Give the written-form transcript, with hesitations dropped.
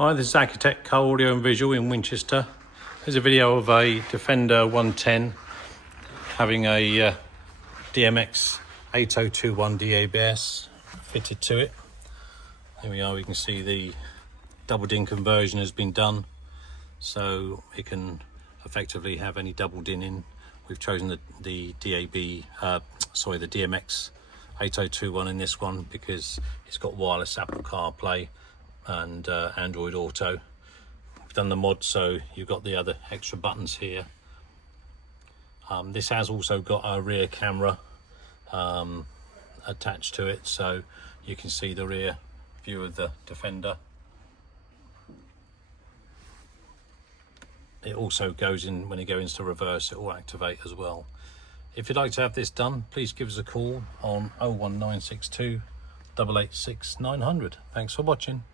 Hi, this is Accutek Car Audio and Visual in Winchester. Here's a video of a Defender 110 having a DMX8021DABS fitted to it. Here we are, we can see the double DIN conversion has been done, so it can effectively have any double DIN in. We've chosen the DMX8021 in this one because it's got wireless Apple CarPlay and Android Auto. We've done the mod so you've got the other extra buttons here. This has also got a rear camera attached to it, so you can see the rear view of the Defender. It also goes in, when you go into reverse, it will activate as well. If you'd like to have this done, please give us a call on 01962 886 900. Thanks for watching.